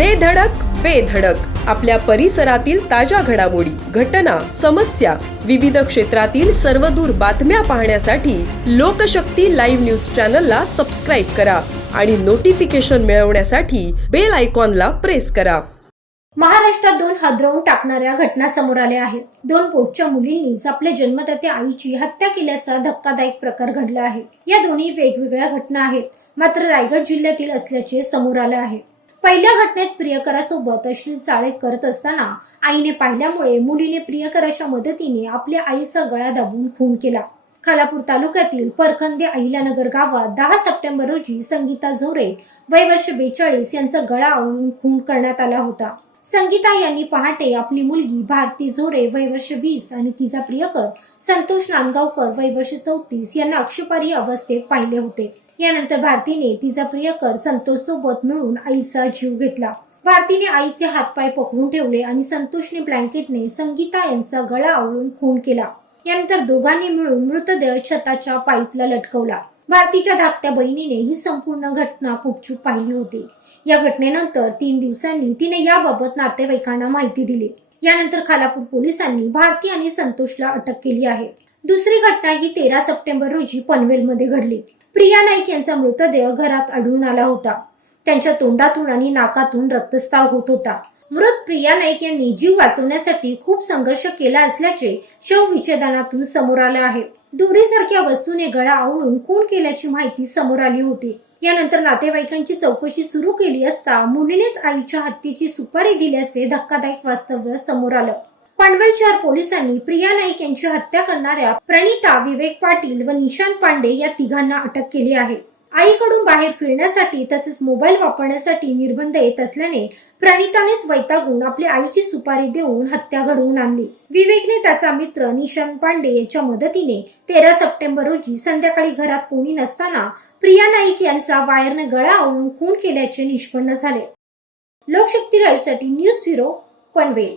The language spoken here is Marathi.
दे धडक बेधडक आपल्या परिसरातील ताज्या घडामोडी घटना समस्या विविध क्षेत्रातील सर्वदूर बातम्या पाहण्यासाठी लोकशक्ती लाईव्ह न्यूज चॅनलला सबस्क्राईब करा आणि नोटिफिकेशन मिळवण्यासाठी बेल आयकॉनला प्रेस करा. महाराष्ट्रात दोन हादरवून टाकणाऱ्या घटना समोर आल्या आहेत. दोन पोटच्या मुलींनी आपल्या जन्मदात्या आईची हत्या केल्याचा धक्कादायक प्रकार घडला आहे. या दोन्ही वेगवेगळ्या घटना आहेत. मात्र रायगड जिल्ह्यातील असल्याचे समोर आले आहे. पहिल्या घटनेत प्रियकरासोबत अश्लील चाळे करत असताना आईने पाहिल्यामुळे मुलीने प्रियकराच्या मदतीने आपल्या आईचा गळा दाबून खून केला. खालापूर तालुक्यातील परखंदे अहिल्यानगर गावात दहा सप्टेंबर रोजी संगीता झोरे वय वर्ष बेचाळीस यांचा गळा आवळून खून करण्यात आला होता. संगीता यांनी पहाटे आपली मुलगी भारती झोरे वय वर्ष वीस आणि तिचा प्रियकर संतोष नांदगावकर वय वर्ष चौतीस यांना अक्षपारी अवस्थेत पाहिले होते. यानंतर भारतीने तिचा प्रियकर संतोष सोबत मिळून आईचा जीव घेतला. भारतीने आईचे हातपाय पकडून ठेवले आणि संतोषने ब्लँकेटने संगीता यांचा गळा आवळून खून केला. यानंतर दोघांनी मिळून मृतदेह छताच्या पाईपला लटकवला. भारतीच्या धाकट्या बहिणीने ही संपूर्ण घटना खूपचूप पाहिली होती. या घटनेनंतर तीन दिवसांनी तिने याबाबत नातेवाईकांना माहिती दिली. यानंतर खालापूर पोलिसांनी भारती आणि संतोषला अटक केली आहे. दुसरी घटना ही तेरा सप्टेंबर रोजी पनवेलमध्ये घडली. प्रिया नाईक यांचा मृतदेह घरात आढळून आला होता. त्यांच्या तोंडातून आणि नाकातून रक्तस्राव होत होता. मृत प्रिया नाईक यांनी जीव वाचवण्यासाठी खूप संघर्ष केला असल्याचे शवविच्छेदनातून समोर आले आहे. दोरीसारख्या वस्तूने गळा आवळून खून केल्याची माहिती समोर आली होती. यानंतर नातेवाईकांची चौकशी सुरू केली असता मुलीनेच आईच्या हत्येची सुपारी दिल्याचे धक्कादायक वास्तव्य समोर आलं. पनवेल शहर पोलिसांनी प्रिया नाईक यांची हत्या करणाऱ्या प्रणिता विवेक पाटील व निशांत पांडे या तिघांना अटक केली आहे. आईकडून बाहेर फिरण्यासाठी तसेच मोबाईल वापरण्यासाठी निर्बंध येत असल्याने प्रणितानेच वैतागून आपल्या आईची सुपारी देऊन हत्या घडवून आणली. विवेकने त्याचा मित्र निशांत पांडे याच्या मदतीने तेरा सप्टेंबर रोजी संध्याकाळी घरात कोणी नसताना प्रिया नाईक यांचा वायरने गळा आवळून खून केल्याचे निष्पन्न झाले. लोकशक्ती लाईव्हसाठी न्यूज ब्युरो पनवेल.